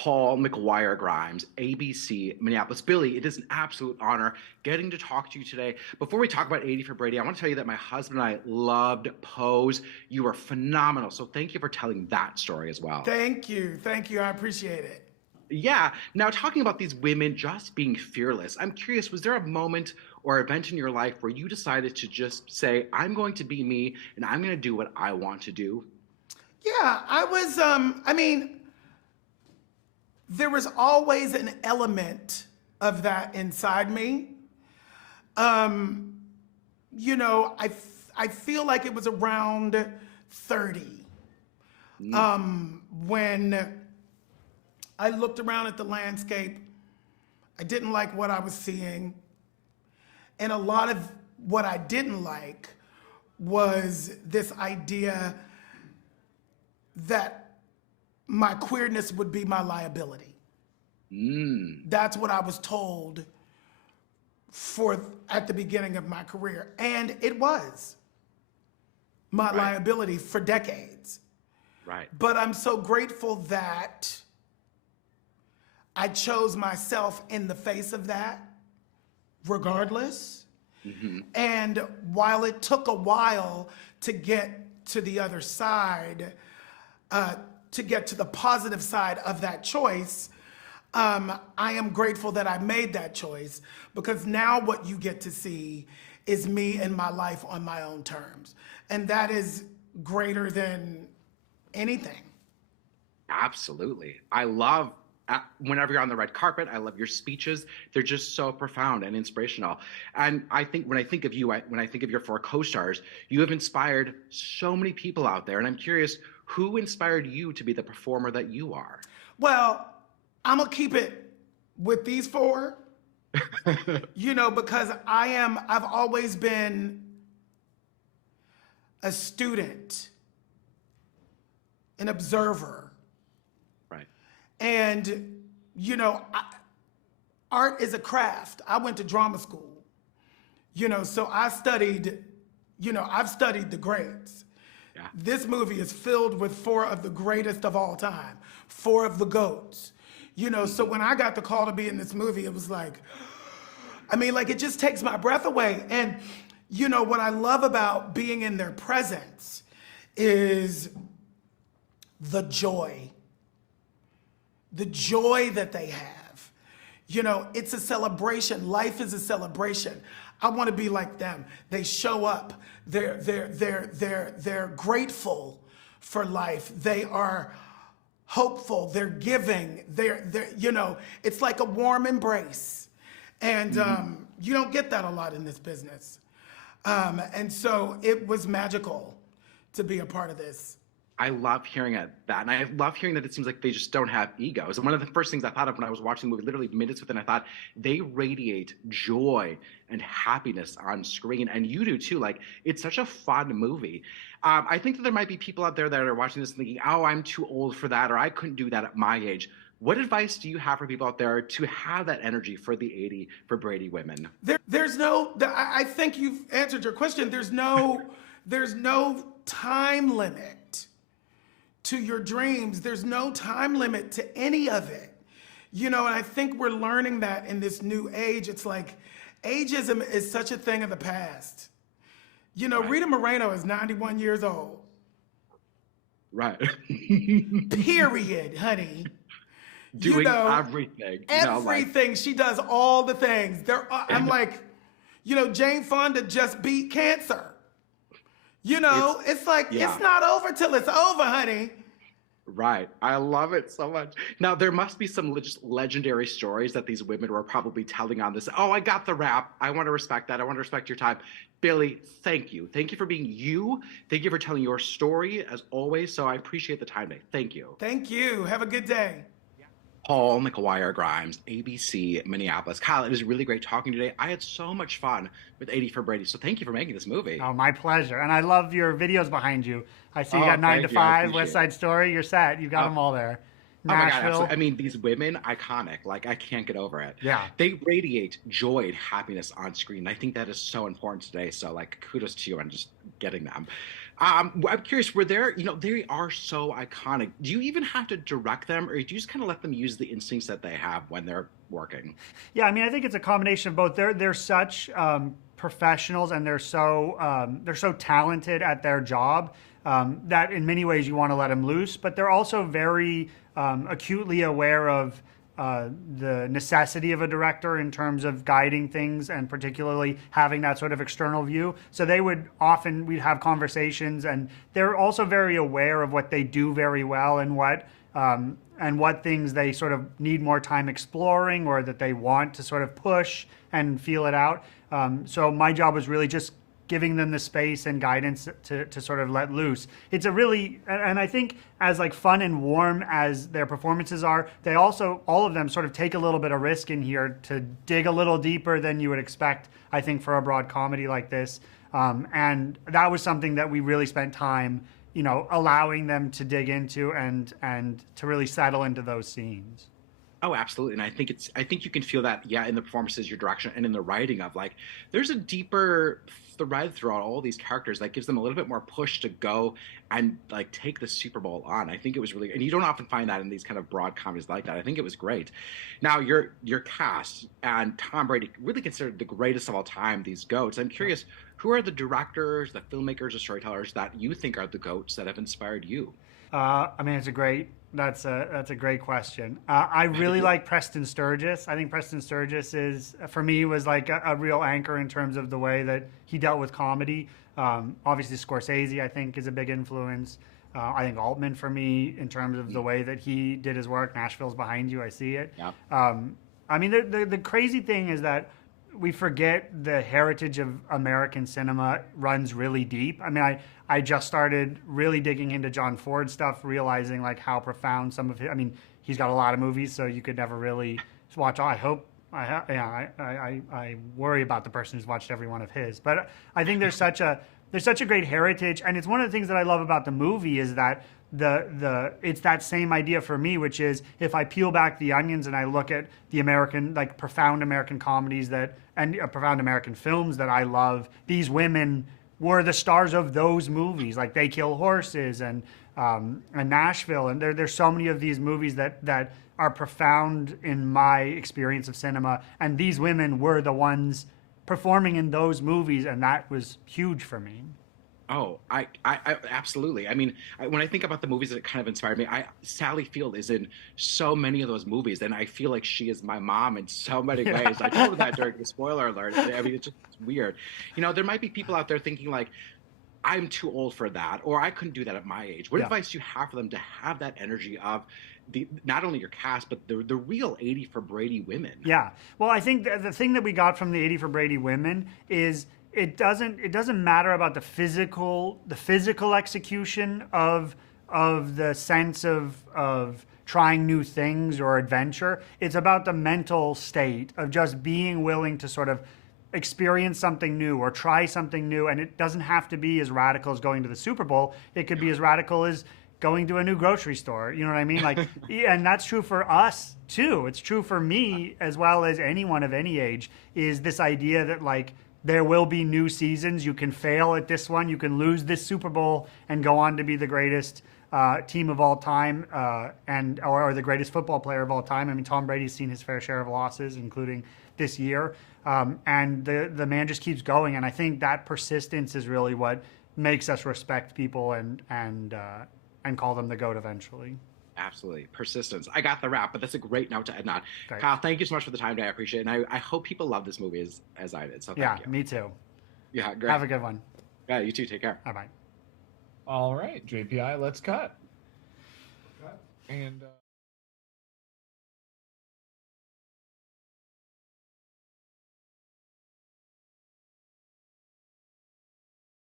Paul McGuire Grimes, ABC, Minneapolis. Billy, it is an absolute honor getting to talk to you today. Before we talk about 80 for Brady, I want to tell you that my husband and I loved Pose. You were phenomenal. So thank you for telling that story as well. Thank you. Thank you. I appreciate it. Yeah. Now, talking about these women just being fearless, I'm curious, was there a moment or event in your life where you decided to just say, I'm going to be me and I'm going to do what I want to do? Yeah, there was always an element of that inside me. Um, I feel like it was around 30 Mm, when I looked around at the landscape. I didn't like what I was seeing. And a lot of what I didn't like was this idea that my queerness would be my liability. mm, That's what I was told for at the beginning of my career. And it was my right, liability for decades. right. But I'm so grateful that I chose myself in the face of that, regardless. Hmm. And while it took a while to get to the other side, to get to the positive side of that choice, I am grateful that I made that choice, because now what you get to see is me and my life on my own terms. And that is greater than anything. Absolutely. I love whenever you're on the red carpet, I love your speeches. They're just so profound and inspirational. And I think when I think of you, when I think of your four co-stars, you have inspired so many people out there. And I'm curious, who inspired you to be the performer that you are? Well, I'm gonna keep it with these four, because I've always been a student, an observer. Right. And, art is a craft. I went to drama school, so I've studied the greats. Yeah. This movie is filled with four of the greatest of all time, four of the GOATs. So when I got the call to be in this movie, it was like, it just takes my breath away. And, what I love about being in their presence is the joy that they have. It's a celebration. Life is a celebration. I want to be like them. They show up. They're grateful for life. They are hopeful. They're giving. It's like a warm embrace. And you don't get that a lot in this business. And so it was magical to be a part of this. I love hearing that. And I love hearing that it seems like they just don't have egos. And one of the first things I thought of when I was watching the movie, literally minutes within, I thought they radiate joy and happiness on screen. And you do too. Like, it's such a fun movie. I think that there might be people out there that are watching this thinking, oh, I'm too old for that, or I couldn't do that at my age. What advice do you have for people out there to have that energy for the 80 for Brady women? I think you've answered your question. There's no time limit to your dreams. There's no time limit to any of it. And I think we're learning that in this new age. It's like ageism is such a thing of the past. Right. Rita Moreno is 91 years old. Right. Period, honey. Doing everything. Everything. She does all the things. I'm like, Jane Fonda just beat cancer. It's like, yeah. It's not over till it's over, honey. Right. I love it so much. Now, there must be some legendary stories that these women were probably telling on this. Oh, I got the rap. I want to respect that. I want to respect your time. Billy, thank you. Thank you for being you. Thank you for telling your story, as always. So I appreciate the time today. Thank you. Thank you. Have a good day. Paul McGuire Grimes, ABC, Minneapolis. Kyle, it was really great talking today. I had so much fun with 80 for Brady. So thank you for making this movie. Oh, my pleasure. And I love your videos behind you. I see you Oh, got 9 to thank you. I 5, appreciate West Side Story. You're set. You got them all there. Oh my God, Nashville. absolutely. I mean, these women, iconic. Like, I can't get over it. Yeah. They radiate joy and happiness on screen. I think that is so important today. So, like, kudos to you on just getting them. I'm curious, were there, they are so iconic. Do you even have to direct them, or do you just kind of let them use the instincts that they have when they're working? Yeah, I mean, I think it's a combination of both. They're such professionals, and they're so talented at their job that in many ways you want to let them loose. But they're also very acutely aware of the necessity of a director in terms of guiding things, and particularly having that sort of external view. So we'd have conversations, and they're also very aware of what they do very well, and what things they sort of need more time exploring, or that they want to sort of push and feel it out. So my job was really just giving them the space and guidance to sort of let loose. It's a really, and I think as like fun and warm as their performances are, they also, all of them sort of take a little bit of risk in here to dig a little deeper than you would expect, I think, for a broad comedy like this. And that was something that we really spent time, allowing them to dig into and to really settle into those scenes. Oh, absolutely. And I think you can feel that, yeah, in the performances, your direction, and in the writing of like, there's a deeper thread throughout all these characters that gives them a little bit more push to go and like take the Super Bowl on. I think it was really, and you don't often find that in these kind of broad comedies like that. I think it was great. Now your cast and Tom Brady, really considered the greatest of all time, these GOATs. I'm curious, who are the directors, the filmmakers, or storytellers that you think are the GOATs that have inspired you? I mean, that's a great question. I really like Preston Sturges. I think Preston Sturges for me, was like a real anchor in terms of the way that he dealt with comedy. Obviously, Scorsese, I think, is a big influence. I think Altman, for me, in terms of the way that he did his work. Nashville's Behind You, I see it. Yep. I mean, the crazy thing is that we forget the heritage of American cinema runs really deep. I mean, I just started really digging into John Ford stuff, realizing like how profound some of his, I mean, he's got a lot of movies, so you could never really watch all. I worry about the person who's watched every one of his, but I think there's such a great heritage, and it's one of the things that I love about the movie is that it's that same idea for me, which is if I peel back the onions and I look at the American, like profound American comedies and profound American films that I love, these women were the stars of those movies, like They Kill Horses and Nashville, and there's so many of these movies that are profound in my experience of cinema, and these women were the ones performing in those movies, and that was huge for me. Oh, I absolutely. I mean, when I think about the movies that kind of inspired me, Sally Field is in so many of those movies, and I feel like she is my mom in so many ways. I told her that during the spoiler alert. I mean, it's just weird. There might be people out there thinking like, I'm too old for that, or I couldn't do that at my age. What advice do you have for them to have that energy of not only your cast, but the real 80 for Brady women? Yeah. Well, I think the thing that we got from the 80 for Brady women is it doesn't matter about the physical execution of the sense of trying new things or adventure. It's about the mental state of just being willing to sort of experience something new or try something new, and it doesn't have to be as radical as going to the Super Bowl. It could be as radical as going to a new grocery store. You know what I mean? Like, and that's true for us too. It's true for me as well as anyone of any age, is this idea that like there will be new seasons. You can fail at this one. You can lose this Super Bowl and go on to be the greatest team of all time, or the greatest football player of all time. I mean, Tom Brady's seen his fair share of losses, including this year. And the man just keeps going. And I think that persistence is really what makes us respect people and call them the GOAT eventually. Absolutely. Persistence. I got the rap, but that's a great note to end on. Great. Kyle, thank you so much for the time today. I appreciate it. And I hope people love this movie as I did. So thank you. Me too. Yeah, great. Have a good one. Yeah, you too. Take care. Bye-bye. All right, JPI, let's cut. And